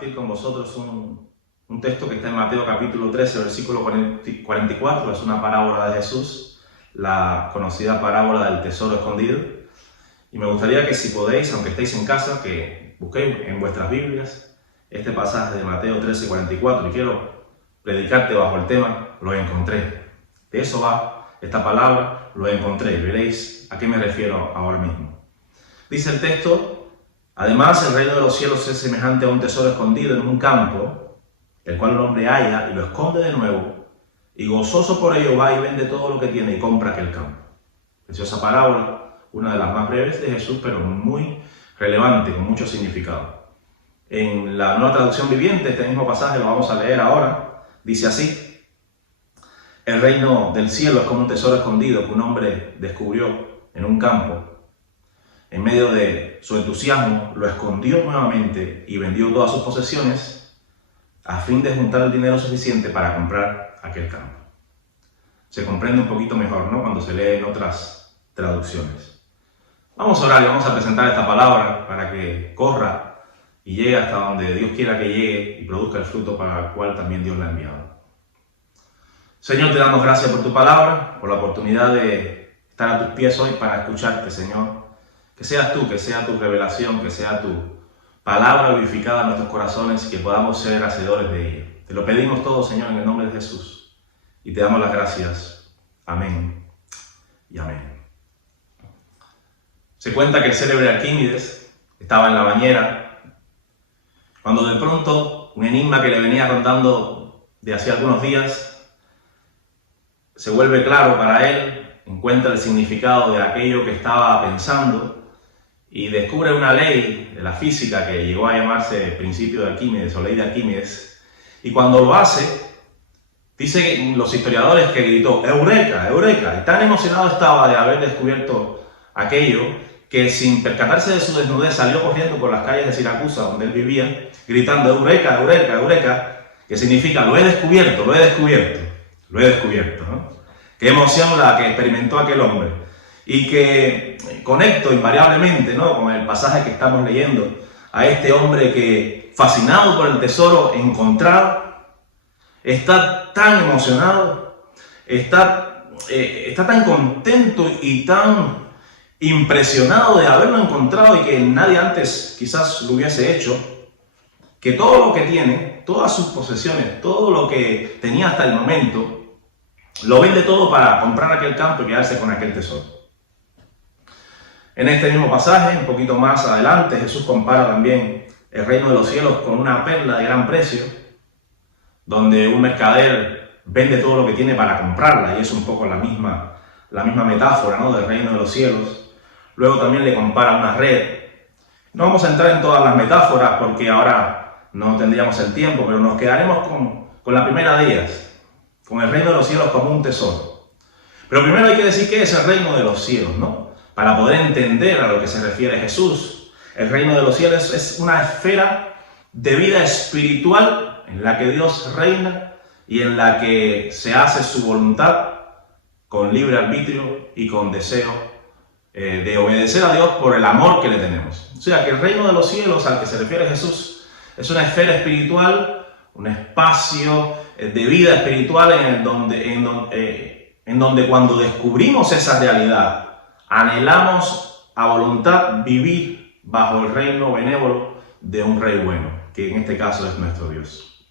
compartir con vosotros un texto que está en Mateo capítulo 13, versículo 44. Es una parábola de Jesús, la conocida parábola del tesoro escondido. Y me gustaría que, si podéis, aunque estéis en casa, que busquéis en vuestras Biblias este pasaje de Mateo 13, 44. Y quiero predicarte bajo el tema, lo encontré. De eso va esta palabra, lo encontré. Veréis a qué me refiero ahora mismo. Dice el texto: además, el reino de los cielos es semejante a un tesoro escondido en un campo, el cual el hombre halla y lo esconde de nuevo, y gozoso por ello va y vende todo lo que tiene y compra aquel campo. Preciosa parábola, una de las más breves de Jesús, pero muy relevante, con mucho significado. En la Nueva Traducción Viviente, este mismo pasaje lo vamos a leer ahora, dice así: el reino del cielo es como un tesoro escondido que un hombre descubrió en un campo. En medio de su entusiasmo, lo escondió nuevamente y vendió todas sus posesiones a fin de juntar el dinero suficiente para comprar aquel campo. Se comprende un poquito mejor, ¿no?, cuando se lee en otras traducciones. Vamos a orar y vamos a presentar esta palabra para que corra y llegue hasta donde Dios quiera que llegue y produzca el fruto para el cual también Dios la ha enviado. Señor, te damos gracias por tu palabra, por la oportunidad de estar a tus pies hoy para escucharte, Señor. Que seas tú, que sea tu revelación, que sea tu palabra vivificada en nuestros corazones y que podamos ser hacedores de ella. Te lo pedimos todo, Señor, en el nombre de Jesús. Y te damos las gracias. Amén y amén. Se cuenta que el célebre Arquímedes estaba en la bañera cuando de pronto un enigma que le venía rondando de hacía algunos días se vuelve claro para él, encuentra el significado de aquello que estaba pensando y descubre una ley de la física que llegó a llamarse principio de Arquímedes o ley de Arquímedes. Y cuando lo hace, dicen los historiadores que gritó ¡Eureka! ¡Eureka! Y tan emocionado estaba de haber descubierto aquello que, sin percatarse de su desnudez, salió corriendo por las calles de Siracusa, donde él vivía, gritando ¡Eureka! ¡Eureka! ¡Eureka! Que significa lo he descubierto, lo he descubierto, lo he descubierto, ¿no? Qué emoción la que experimentó aquel hombre. Y que conecto invariablemente, ¿no?, con el pasaje que estamos leyendo, a este hombre que, fascinado por el tesoro encontrado, está tan emocionado, está tan contento y tan impresionado de haberlo encontrado y que nadie antes quizás lo hubiese hecho, que todo lo que tiene, todas sus posesiones, todo lo que tenía hasta el momento, lo vende todo para comprar aquel campo y quedarse con aquel tesoro. En este mismo pasaje, un poquito más adelante, Jesús compara también el reino de los cielos con una perla de gran precio, donde un mercader vende todo lo que tiene para comprarla, y es un poco la misma metáfora, ¿no?, del reino de los cielos. Luego también le compara una red. No vamos a entrar en todas las metáforas porque ahora no tendríamos el tiempo, pero nos quedaremos con la primera de ellas, con el reino de los cielos como un tesoro. Pero primero hay que decir qué es el reino de los cielos, ¿no?, para poder entender a lo que se refiere Jesús. El reino de los cielos es una esfera de vida espiritual en la que Dios reina y en la que se hace su voluntad con libre arbitrio y con deseo de obedecer a Dios por el amor que le tenemos. O sea que el reino de los cielos al que se refiere Jesús es una esfera espiritual, un espacio de vida espiritual en donde cuando descubrimos esa realidad, anhelamos a voluntad vivir bajo el reino benévolo de un Rey bueno, que en este caso es nuestro Dios.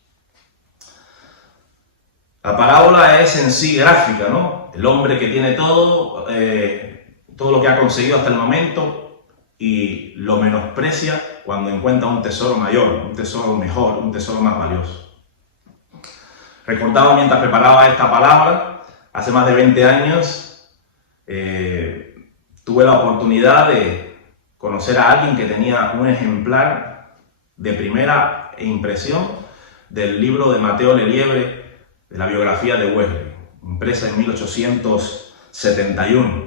La parábola es en sí gráfica, ¿no? El hombre que tiene todo lo que ha conseguido hasta el momento y lo menosprecia cuando encuentra un tesoro mayor, un tesoro mejor, un tesoro más valioso. Recordaba mientras preparaba esta palabra, hace más de 20 años, tuve la oportunidad de conocer a alguien que tenía un ejemplar de primera impresión del libro de Mateo Lelièvre, de la biografía de Wesley, impresa en 1871.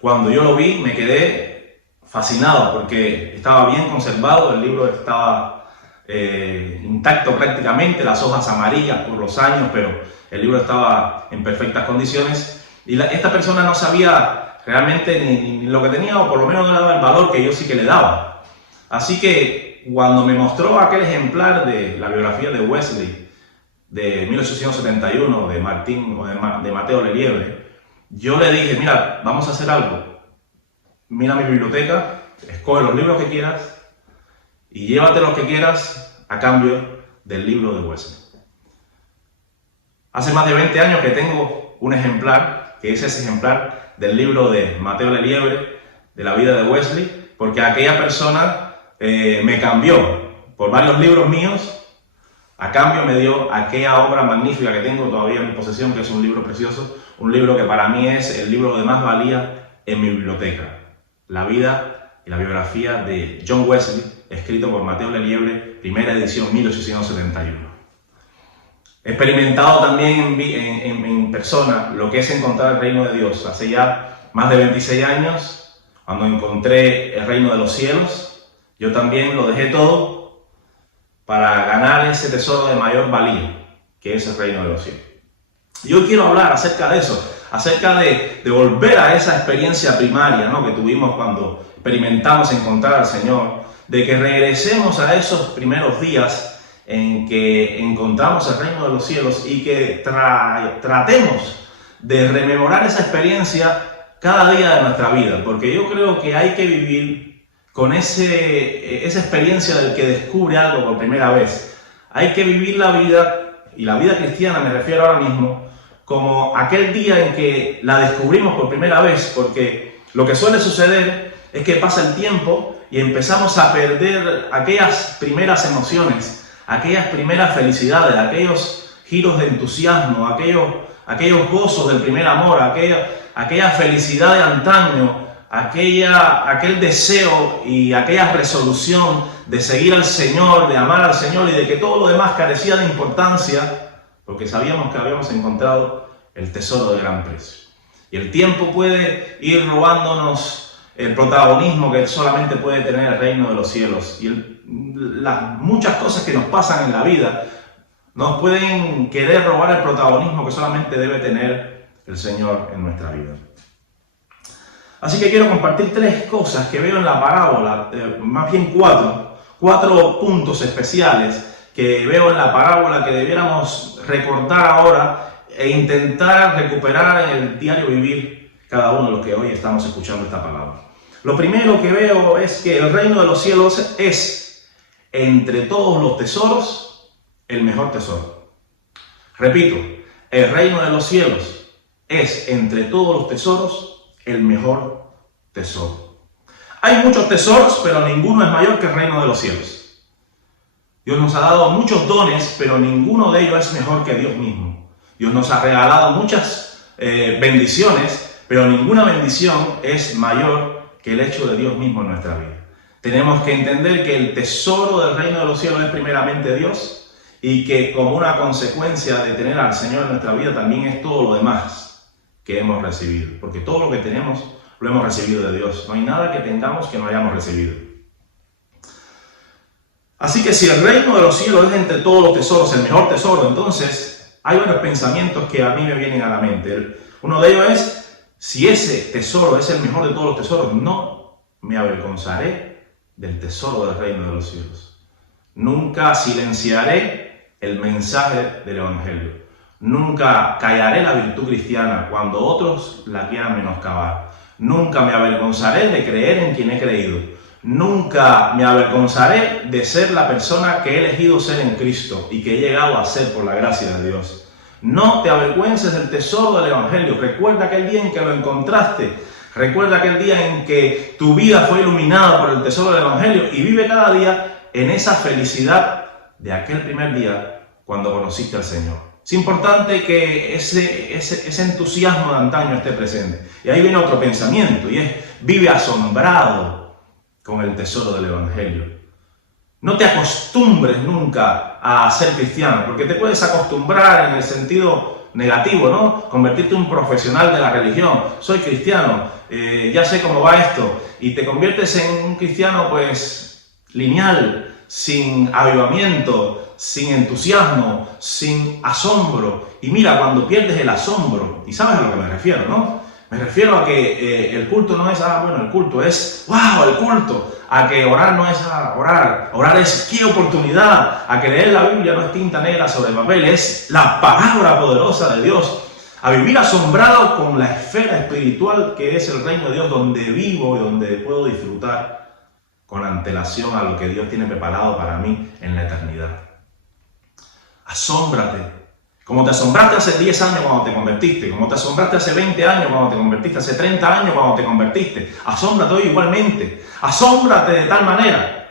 Cuando yo lo vi me quedé fascinado porque estaba bien conservado, el libro estaba intacto prácticamente, las hojas amarillas por los años, pero el libro estaba en perfectas condiciones y esta persona no sabía realmente ni lo que tenía, o por lo menos no le daba el valor que yo sí que le daba. Así que cuando me mostró aquel ejemplar de la biografía de Wesley de 1871 de Mateo Lelièvre, yo le dije, mira, vamos a hacer algo. Mira mi biblioteca, escoge los libros que quieras y llévate los que quieras a cambio del libro de Wesley. Hace más de 20 años que tengo un ejemplar, que es ese ejemplar del libro de Mateo Lelièvre, de la vida de Wesley, porque aquella persona me cambió por varios libros míos, a cambio me dio aquella obra magnífica que tengo todavía en mi posesión, que es un libro precioso, un libro que para mí es el libro de más valía en mi biblioteca, la vida y la biografía de John Wesley, escrito por Mateo Lelièvre, primera edición, 1871. He experimentado también en persona lo que es encontrar el reino de Dios. Hace ya más de 26 años, cuando encontré el reino de los cielos, yo también lo dejé todo para ganar ese tesoro de mayor valía, que es el reino de los cielos. Yo quiero hablar acerca de eso, acerca de volver a esa experiencia primaria, ¿no?, que tuvimos cuando experimentamos encontrar al Señor, de que regresemos a esos primeros días en que encontramos el reino de los cielos y que tratemos de rememorar esa experiencia cada día de nuestra vida, porque yo creo que hay que vivir con esa experiencia del que descubre algo por primera vez. Hay que vivir la vida, y la vida cristiana me refiero ahora mismo, como aquel día en que la descubrimos por primera vez, porque lo que suele suceder es que pasa el tiempo y empezamos a perder aquellas primeras emociones, aquellas primeras felicidades, aquellos giros de entusiasmo, aquellos gozos del primer amor, aquella felicidad de antaño, aquel deseo y aquella resolución de seguir al Señor, de amar al Señor y de que todo lo demás carecía de importancia, porque sabíamos que habíamos encontrado el tesoro de gran precio. Y el tiempo puede ir robándonos el protagonismo que solamente puede tener el reino de los cielos. Y las muchas cosas que nos pasan en la vida nos pueden querer robar el protagonismo que solamente debe tener el Señor en nuestra vida. Así que quiero compartir 3 cosas que veo en la parábola, más bien 4 puntos especiales que veo en la parábola que debiéramos recordar ahora e intentar recuperar en el diario vivir cada uno de los que hoy estamos escuchando esta palabra. Lo primero que veo es que el reino de los cielos es, entre todos los tesoros, el mejor tesoro. Repito, el reino de los cielos es, entre todos los tesoros, el mejor tesoro. Hay muchos tesoros, pero ninguno es mayor que el reino de los cielos. Dios nos ha dado muchos dones, pero ninguno de ellos es mejor que Dios mismo. Dios nos ha regalado muchas bendiciones, pero ninguna bendición es mayor que el hecho de Dios mismo en nuestra vida. Tenemos que entender que el tesoro del reino de los cielos es primeramente Dios y que como una consecuencia de tener al Señor en nuestra vida también es todo lo demás que hemos recibido. Porque todo lo que tenemos lo hemos recibido de Dios. No hay nada que tengamos que no hayamos recibido. Así que si el reino de los cielos es entre todos los tesoros el mejor tesoro, entonces hay varios pensamientos que a mí me vienen a la mente. Uno de ellos es, si ese tesoro es el mejor de todos los tesoros, no me avergonzaré del tesoro del reino de los cielos. Nunca silenciaré el mensaje del Evangelio. Nunca callaré la virtud cristiana cuando otros la quieran menoscabar. Nunca me avergonzaré de creer en quien he creído. Nunca me avergonzaré de ser la persona que he elegido ser en Cristo y que he llegado a ser por la gracia de Dios. No te avergüences del tesoro del Evangelio. Recuerda aquel día en que lo encontraste. Recuerda aquel día en que tu vida fue iluminada por el tesoro del Evangelio y vive cada día en esa felicidad de aquel primer día cuando conociste al Señor. Es importante que ese entusiasmo de antaño esté presente. Y ahí viene otro pensamiento y es, vive asombrado con el tesoro del Evangelio. No te acostumbres nunca a ser cristiano, porque te puedes acostumbrar en el sentido negativo, ¿no? Convertirte en un profesional de la religión. Soy cristiano, ya sé cómo va esto. Y te conviertes en un cristiano, pues, lineal, sin avivamiento, sin entusiasmo, sin asombro. Y mira, cuando pierdes el asombro, y sabes a lo que me refiero, ¿no? Me refiero a que el culto no es, el culto es, wow, el culto. A que orar no es orar. Orar es qué oportunidad. A que leer la Biblia no es tinta negra sobre papel, es la palabra poderosa de Dios. A vivir asombrado con la esfera espiritual que es el reino de Dios, donde vivo y donde puedo disfrutar con antelación a lo que Dios tiene preparado para mí en la eternidad. Asómbrate. Como te asombraste hace 10 años cuando te convertiste, como te asombraste hace 20 años cuando te convertiste, hace 30 años cuando te convertiste, asómbrate hoy igualmente. Asómbrate de tal manera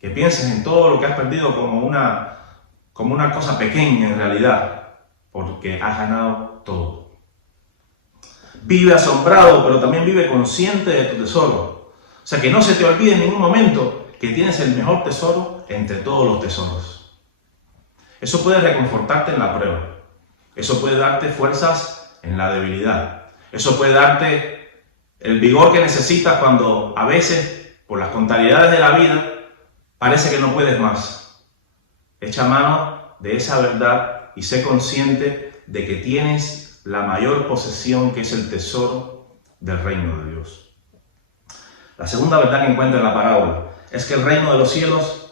que pienses en todo lo que has perdido como una cosa pequeña en realidad, porque has ganado todo. Vive asombrado, pero también vive consciente de tu tesoro. O sea, que no se te olvide en ningún momento que tienes el mejor tesoro entre todos los tesoros. Eso puede reconfortarte en la prueba. Eso puede darte fuerzas en la debilidad. Eso puede darte el vigor que necesitas cuando a veces, por las contrariedades de la vida, parece que no puedes más. Echa mano de esa verdad y sé consciente de que tienes la mayor posesión, que es el tesoro del reino de Dios. La segunda verdad que encuentro en la parábola es que el reino de los cielos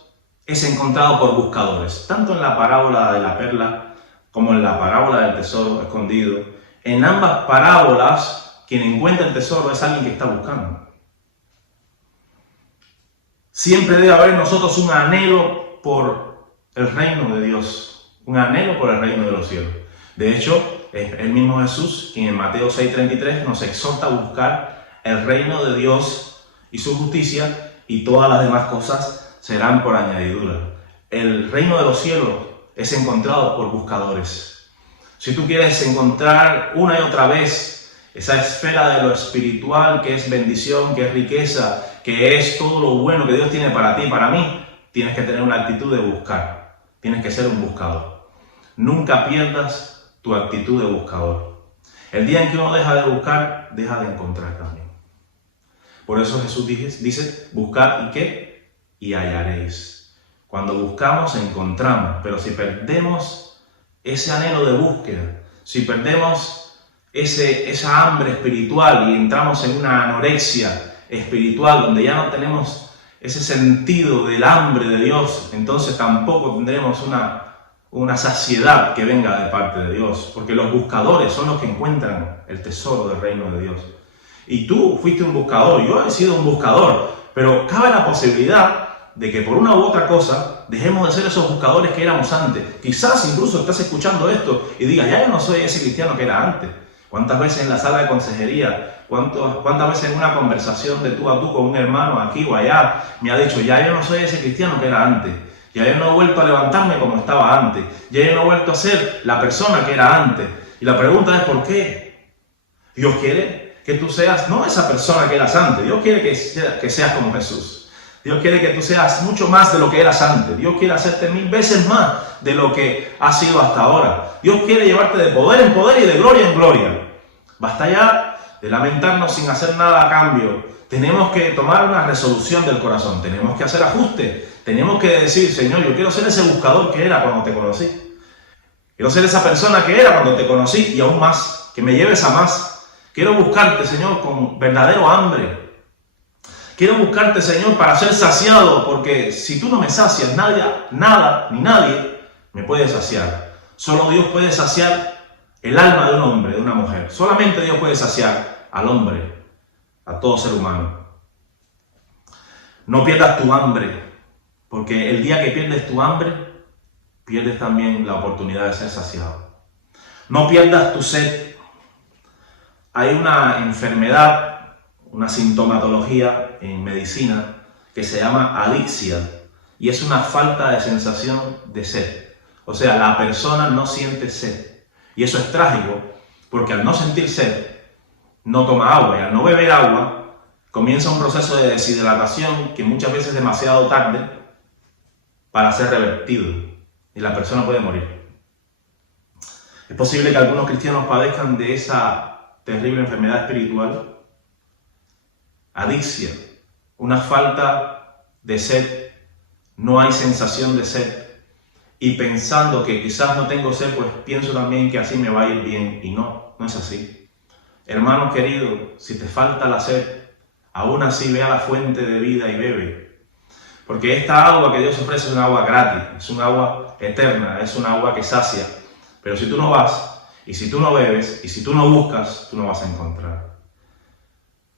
es encontrado por buscadores, tanto en la parábola de la perla como en la parábola del tesoro escondido. En ambas parábolas, quien encuentra el tesoro es alguien que está buscando. Siempre debe haber en nosotros un anhelo por el reino de Dios, un anhelo por el reino de los cielos. De hecho, es el mismo Jesús quien en Mateo 6:33 nos exhorta a buscar el reino de Dios y su justicia, y todas las demás cosas serán por añadidura. El reino de los cielos es encontrado por buscadores. Si tú quieres encontrar una y otra vez esa esfera de lo espiritual, que es bendición, que es riqueza, que es todo lo bueno que Dios tiene para ti y para mí, tienes que tener una actitud de buscar. Tienes que ser un buscador. Nunca pierdas tu actitud de buscador. El día en que uno deja de buscar, deja de encontrar también. Por eso Jesús dice, buscad y ¿qué? Y hallaréis. Cuando buscamos, encontramos. Pero si perdemos ese anhelo de búsqueda, si perdemos esa hambre espiritual y entramos en una anorexia espiritual donde ya no tenemos ese sentido del hambre de Dios, entonces tampoco tendremos una saciedad que venga de parte de Dios, porque los buscadores son los que encuentran el tesoro del reino de Dios. Y tú fuiste un buscador, yo he sido un buscador, pero cabe la posibilidad de que por una u otra cosa dejemos de ser esos buscadores que éramos antes. Quizás incluso estás escuchando esto y digas, ya yo no soy ese cristiano que era antes. ¿Cuántas veces en la sala de consejería, cuántas veces en una conversación de tú a tú con un hermano aquí o allá, me ha dicho, ya yo no soy ese cristiano que era antes, ya yo no he vuelto a levantarme como estaba antes, ya yo no he vuelto a ser la persona que era antes? Y la pregunta es, ¿por qué? Dios quiere que tú seas no esa persona que eras antes, Dios quiere que seas como Jesús. Dios quiere que tú seas mucho más de lo que eras antes. Dios quiere hacerte 1000 veces más de lo que has sido hasta ahora. Dios quiere llevarte de poder en poder y de gloria en gloria. Basta ya de lamentarnos sin hacer nada a cambio. Tenemos que tomar una resolución del corazón. Tenemos que hacer ajustes. Tenemos que decir, Señor, yo quiero ser ese buscador que era cuando te conocí. Quiero ser esa persona que era cuando te conocí y aún más. Que me lleves a más. Quiero buscarte, Señor, con verdadero hambre. Quiero buscarte, Señor, para ser saciado, porque si tú no me sacias, nada ni nadie me puede saciar. Solo Dios puede saciar el alma de un hombre, de una mujer. Solamente Dios puede saciar al hombre, a todo ser humano. No pierdas tu hambre, porque el día que pierdes tu hambre, pierdes también la oportunidad de ser saciado. No pierdas tu sed. Hay una enfermedad, una sintomatología en medicina que se llama adixia y es una falta de sensación de sed. O sea, la persona no siente sed. Y eso es trágico porque al no sentir sed, no toma agua y al no beber agua, comienza un proceso de deshidratación que muchas veces es demasiado tarde para ser revertido y la persona puede morir. Es posible que algunos cristianos padezcan de esa terrible enfermedad espiritual. Adixia, una falta de sed, no hay sensación de sed. Y pensando que quizás no tengo sed, pues pienso también que así me va a ir bien. Y no es así. Hermano querido, si te falta la sed, aún así ve a la fuente de vida y bebe. Porque esta agua que Dios ofrece es un agua gratis, es un agua eterna, es un agua que sacia. Pero si tú no vas, y si tú no bebes, y si tú no buscas, tú no vas a encontrar.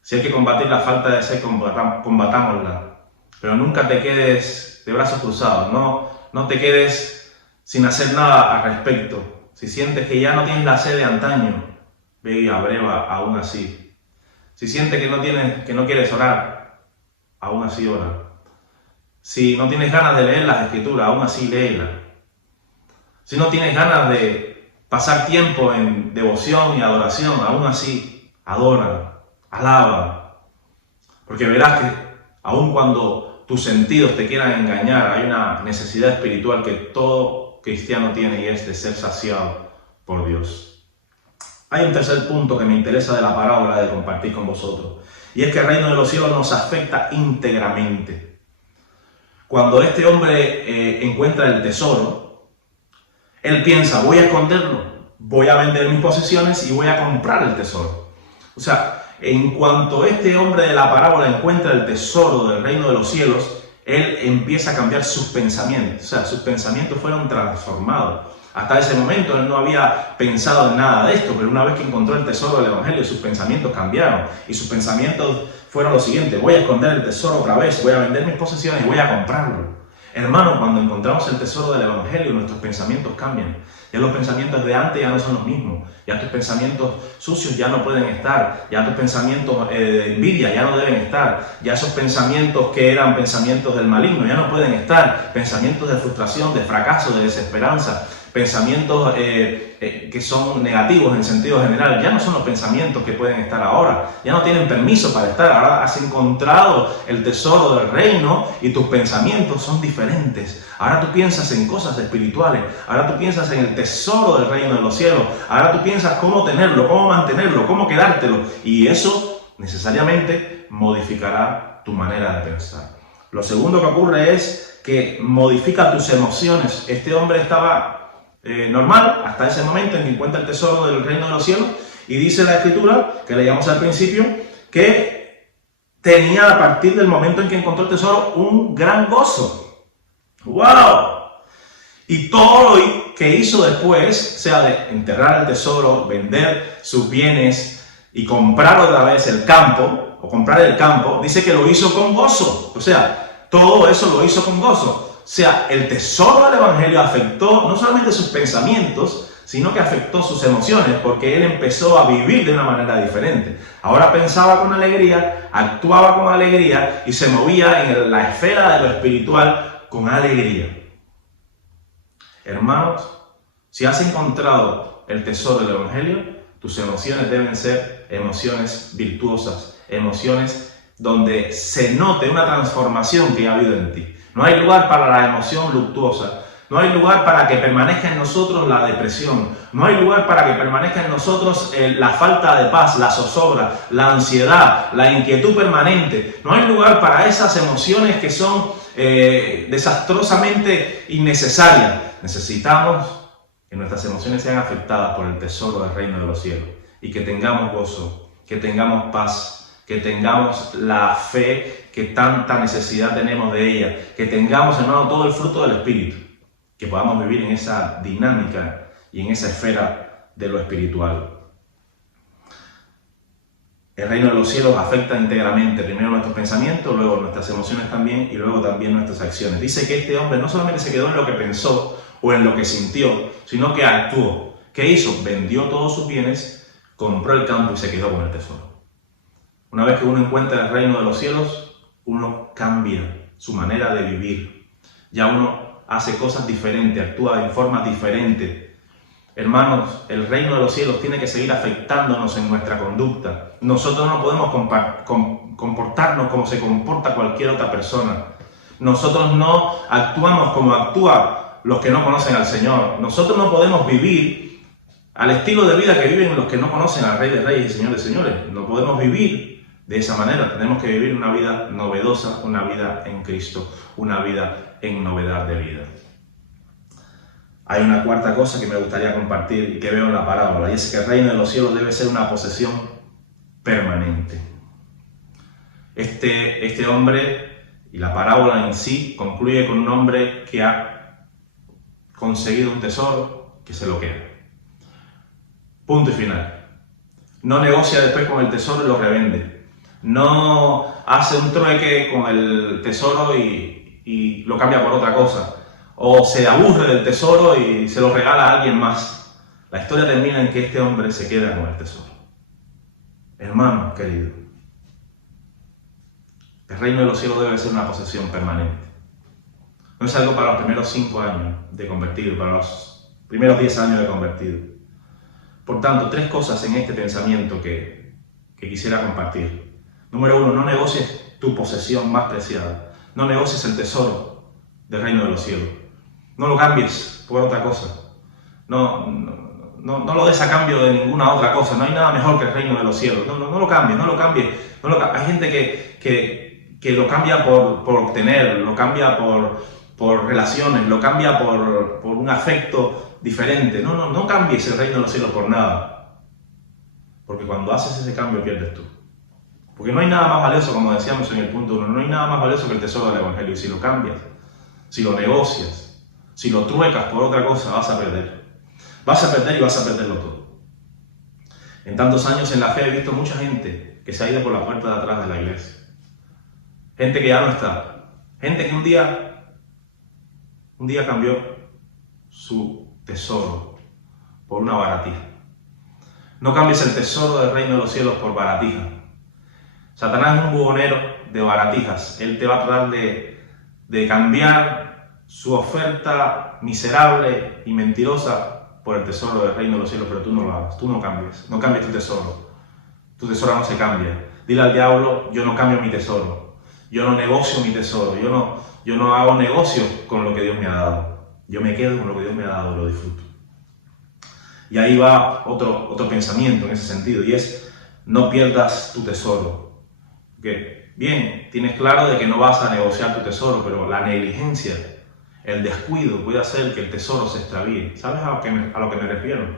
Si hay que combatir la falta de sed, combatámosla. Pero nunca te quedes de brazos cruzados, no te quedes sin hacer nada al respecto. Si sientes que ya no tienes la sed de antaño, ve y abreva aún así. Si sientes que no quieres orar, aún así ora. Si no tienes ganas de leer las Escrituras, aún así léelas. Si no tienes ganas de pasar tiempo en devoción y adoración, aún así adora, alaba. Porque verás que aun cuando tus sentidos te quieran engañar, hay una necesidad espiritual que todo cristiano tiene y es de ser saciado por Dios. Hay un tercer punto que me interesa de la parábola de compartir con vosotros, y es que el reino de los cielos nos afecta íntegramente. Cuando este hombre encuentra el tesoro, él piensa, voy a esconderlo, voy a vender mis posesiones y voy a comprar el tesoro. O sea, en cuanto este hombre de la parábola encuentra el tesoro del reino de los cielos, él empieza a cambiar sus pensamientos. O sea, sus pensamientos fueron transformados. Hasta ese momento él no había pensado en nada de esto, pero una vez que encontró el tesoro del Evangelio, sus pensamientos cambiaron. Y sus pensamientos fueron los siguientes: voy a esconder el tesoro otra vez, voy a vender mis posesiones y voy a comprarlo. Hermano, cuando encontramos el tesoro del Evangelio, nuestros pensamientos cambian. Ya los pensamientos de antes ya no son los mismos. Ya tus pensamientos sucios ya no pueden estar. Ya tus pensamientos de envidia ya no deben estar. Ya esos pensamientos que eran pensamientos del maligno ya no pueden estar. Pensamientos de frustración, de fracaso, de desesperanza. Pensamientos que son negativos en sentido general, ya no son los pensamientos que pueden estar ahora, ya no tienen permiso para estar. Ahora has encontrado el tesoro del reino y tus pensamientos son diferentes. Ahora tú piensas en cosas espirituales, ahora tú piensas en el tesoro del reino de los cielos, ahora tú piensas cómo tenerlo, cómo mantenerlo, cómo quedártelo, y eso necesariamente modificará tu manera de pensar. Lo segundo que ocurre es que modifica tus emociones. Este hombre estaba normal hasta ese momento en que encuentra el tesoro del reino de los cielos, y dice la Escritura, que leíamos al principio, que tenía a partir del momento en que encontró el tesoro un gran gozo. ¡Wow! Y todo lo que hizo después, sea de enterrar el tesoro, vender sus bienes y comprar otra vez el campo, o comprar el campo, dice que lo hizo con gozo. O sea, todo eso lo hizo con gozo. O sea, el tesoro del Evangelio afectó no solamente sus pensamientos, sino que afectó sus emociones, porque él empezó a vivir de una manera diferente. Ahora pensaba con alegría, actuaba con alegría y se movía en la esfera de lo espiritual con alegría. Hermanos, si has encontrado el tesoro del Evangelio, tus emociones deben ser emociones virtuosas, emociones donde se note una transformación que ha habido en ti. No hay lugar para la emoción luctuosa. No hay lugar para que permanezca en nosotros la depresión. No hay lugar para que permanezca en nosotros la falta de paz, la zozobra, la ansiedad, la inquietud permanente. No hay lugar para esas emociones que son desastrosamente innecesarias. Necesitamos que nuestras emociones sean afectadas por el tesoro del reino de los cielos y que tengamos gozo, que tengamos paz, que tengamos la fe que tanta necesidad tenemos de ella, que tengamos, hermano, todo el fruto del Espíritu, que podamos vivir en esa dinámica y en esa esfera de lo espiritual. El reino de los cielos afecta íntegramente primero nuestros pensamientos, luego nuestras emociones también, y luego también nuestras acciones. Dice que este hombre no solamente se quedó en lo que pensó o en lo que sintió, sino que actuó. ¿Qué hizo? Vendió todos sus bienes, compró el campo y se quedó con el tesoro. Una vez que uno encuentra el reino de los cielos, uno cambia su manera de vivir. Ya uno hace cosas diferentes, actúa de forma diferente. Hermanos, el reino de los cielos tiene que seguir afectándonos en nuestra conducta. Nosotros no podemos comportarnos como se comporta cualquier otra persona. Nosotros no actuamos como actúan los que no conocen al Señor. Nosotros no podemos vivir al estilo de vida que viven los que no conocen al Rey de Reyes y Señor de Señores. No podemos vivir de esa manera. Tenemos que vivir una vida novedosa, una vida en Cristo, una vida en novedad de vida. Hay una cuarta cosa que me gustaría compartir y que veo en la parábola, y es que el reino de los cielos debe ser una posesión permanente. Este hombre, y la parábola en sí, concluye con un hombre que ha conseguido un tesoro que se lo queda. Punto y final. No negocia después con el tesoro y lo revende. No hace un trueque con el tesoro y lo cambia por otra cosa. O se aburre del tesoro y se lo regala a alguien más. La historia termina en que este hombre se queda con el tesoro. Hermano querido, el reino de los cielos debe ser una posesión permanente. No es algo para los primeros 5 años de convertido, para los primeros 10 años de convertido. Por tanto, 3 cosas en este pensamiento que quisiera compartir. Número 1, no negocies tu posesión más preciada. No negocies el tesoro del reino de los cielos. No lo cambies por otra cosa. No lo des a cambio de ninguna otra cosa. No hay nada mejor que el reino de los cielos. No lo cambies, no lo cambies. Hay gente que lo cambia por obtener, lo cambia por relaciones, lo cambia por un afecto diferente. No cambies el reino de los cielos por nada. Porque cuando haces ese cambio pierdes tú. Porque no hay nada más valioso, como decíamos en el punto 1, no hay nada más valioso que el tesoro del Evangelio. Y si lo cambias, si lo negocias, si lo truecas por otra cosa, vas a perder. Vas a perder y vas a perderlo todo. En tantos años en la fe he visto mucha gente que se ha ido por la puerta de atrás de la iglesia. Gente que ya no está. Gente que un día cambió su tesoro por una baratija. No cambies el tesoro del reino de los cielos por baratija. Satanás es un buhonero de baratijas. Él te va a tratar de cambiar su oferta miserable y mentirosa por el tesoro del reino de los cielos, pero tú no lo hagas, tú no cambies tu tesoro. Tu tesoro no se cambia. Dile al diablo, yo no cambio mi tesoro, yo no negocio mi tesoro, yo no hago negocios con lo que Dios me ha dado. Yo me quedo con lo que Dios me ha dado y lo disfruto. Y ahí va otro pensamiento en ese sentido, y es, no pierdas tu tesoro. Porque, bien, tienes claro de que no vas a negociar tu tesoro, pero la negligencia, el descuido puede hacer que el tesoro se extravíe. ¿Sabes a lo que me refiero?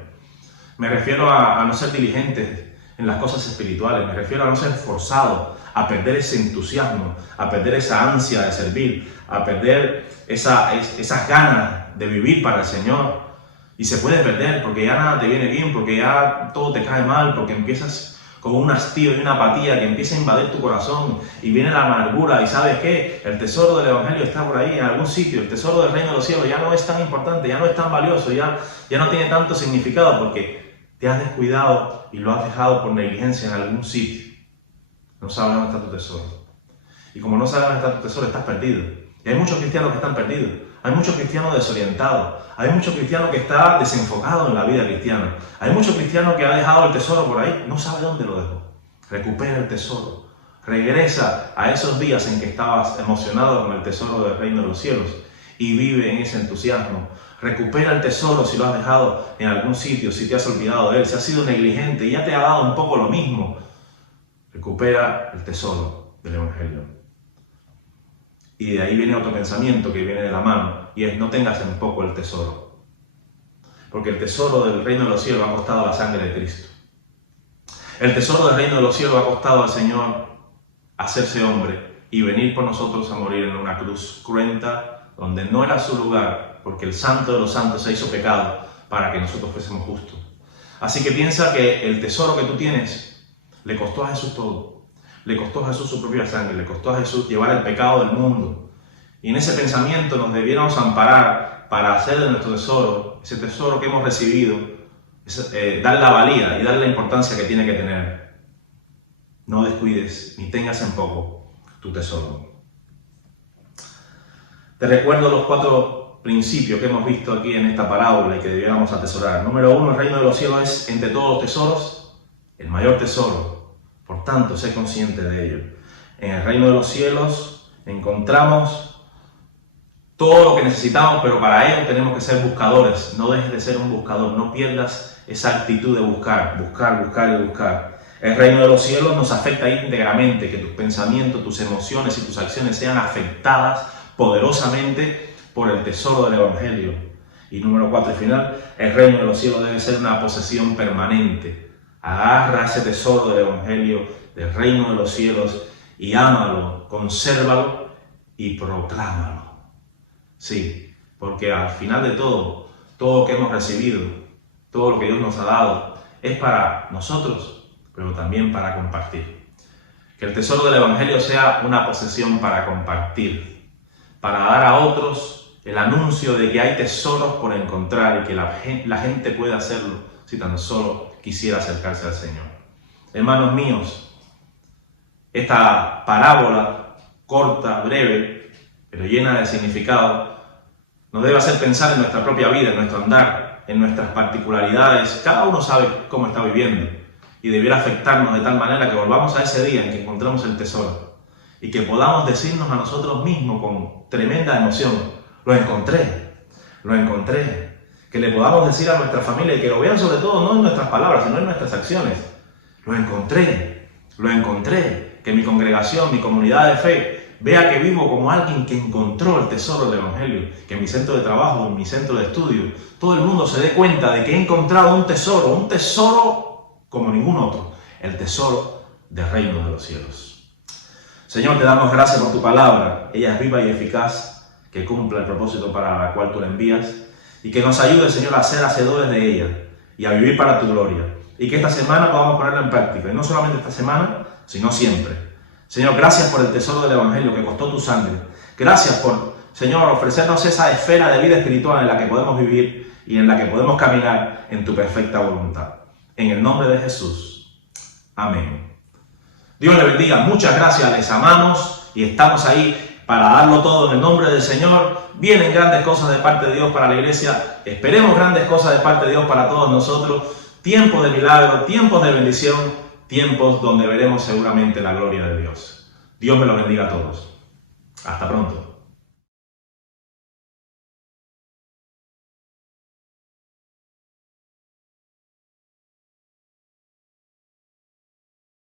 Me refiero a no ser diligentes en las cosas espirituales, me refiero a no ser forzado, a perder ese entusiasmo, a perder esa ansia de servir, a perder esas ganas de vivir para el Señor. Y se puede perder porque ya nada te viene bien, porque ya todo te cae mal, porque empiezas con un hastío y una apatía que empieza a invadir tu corazón y viene la amargura y ¿sabes qué? El tesoro del Evangelio está por ahí en algún sitio, el tesoro del reino de los cielos ya no es tan importante, ya no es tan valioso, ya no tiene tanto significado porque te has descuidado y lo has dejado por negligencia en algún sitio. No sabes dónde está tu tesoro. Y como no sabes dónde está tu tesoro, estás perdido. Y hay muchos cristianos que están perdidos. Hay muchos cristianos desorientados. Hay muchos cristianos que están desenfocados en la vida cristiana. Hay muchos cristianos que han dejado el tesoro por ahí. No sabe dónde lo dejó. Recupera el tesoro. Regresa a esos días en que estabas emocionado con el tesoro del reino de los cielos y vive en ese entusiasmo. Recupera el tesoro si lo has dejado en algún sitio, si te has olvidado de él, si has sido negligente y ya te ha dado un poco lo mismo. Recupera el tesoro del Evangelio. Y de ahí viene otro pensamiento que viene de la mano, y es no tengas en poco el tesoro. Porque el tesoro del reino de los cielos ha costado la sangre de Cristo. El tesoro del reino de los cielos ha costado al Señor hacerse hombre y venir por nosotros a morir en una cruz cruenta, donde no era su lugar, porque el Santo de los Santos se hizo pecado para que nosotros fuésemos justos. Así que piensa que el tesoro que tú tienes le costó a Jesús todo. Le costó a Jesús su propia sangre, le costó a Jesús llevar el pecado del mundo. Y en ese pensamiento nos debiéramos amparar para hacer de nuestro tesoro, ese tesoro que hemos recibido, darle la valía y darle la importancia que tiene que tener. No descuides ni tengas en poco tu tesoro. Te recuerdo los 4 principios que hemos visto aquí en esta parábola y que debiéramos atesorar. Número 1, el reino de los cielos es, entre todos los tesoros, el mayor tesoro. Por tanto, sé consciente de ello. En el reino de los cielos encontramos todo lo que necesitamos, pero para ello tenemos que ser buscadores. No dejes de ser un buscador, no pierdas esa actitud de buscar y buscar. El reino de los cielos nos afecta íntegramente, que tus pensamientos, tus emociones y tus acciones sean afectadas poderosamente por el tesoro del Evangelio. Y número 4 y final, el reino de los cielos debe ser una posesión permanente. Agarra ese tesoro del Evangelio, del reino de los cielos, y ámalo, consérvalo y proclámalo. Sí, porque al final de todo lo que hemos recibido, todo lo que Dios nos ha dado, es para nosotros, pero también para compartir. Que el tesoro del Evangelio sea una posesión para compartir, para dar a otros el anuncio de que hay tesoros por encontrar y que la gente puede hacerlo si tan solo quisiera acercarse al Señor. Hermanos míos, esta parábola corta, breve, pero llena de significado, nos debe hacer pensar en nuestra propia vida, en nuestro andar, en nuestras particularidades. Cada uno sabe cómo está viviendo y debiera afectarnos de tal manera que volvamos a ese día en que encontremos el tesoro y que podamos decirnos a nosotros mismos con tremenda emoción: lo encontré, lo encontré. Que le podamos decir a nuestra familia y que lo vean sobre todo no en nuestras palabras, sino en nuestras acciones: lo encontré, lo encontré. Que mi congregación, mi comunidad de fe vea que vivo como alguien que encontró el tesoro del Evangelio. Que en mi centro de trabajo, en mi centro de estudio, todo el mundo se dé cuenta de que he encontrado un tesoro como ningún otro, el tesoro del reino de los cielos. Señor, te damos gracias por tu palabra. Ella es viva y eficaz, que cumpla el propósito para la cual tú la envías, y que nos ayude, Señor, a ser hacedores de ella y a vivir para tu gloria. Y que esta semana podamos ponerla en práctica, y no solamente esta semana, sino siempre. Señor, gracias por el tesoro del Evangelio que costó tu sangre. Gracias por, Señor, ofrecernos esa esfera de vida espiritual en la que podemos vivir y en la que podemos caminar en tu perfecta voluntad. En el nombre de Jesús. Amén. Dios le bendiga. Muchas gracias. Les amamos y estamos ahí para darlo todo en el nombre del Señor. Vienen grandes cosas de parte de Dios para la iglesia. Esperemos grandes cosas de parte de Dios para todos nosotros. Tiempos de milagro, tiempos de bendición, tiempos donde veremos seguramente la gloria de Dios. Dios me los bendiga a todos. Hasta pronto.